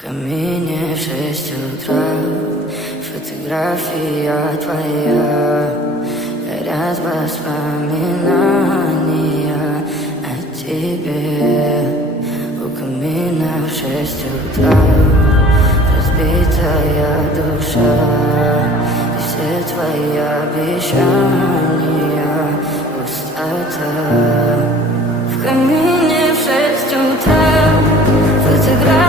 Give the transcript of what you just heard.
В камине 6 утра, фотография твоя, горят воспоминания о тебе. У камина в 6 утра, разбитая душа, и все твои обещания пустота. В камине в 6 утра, фотография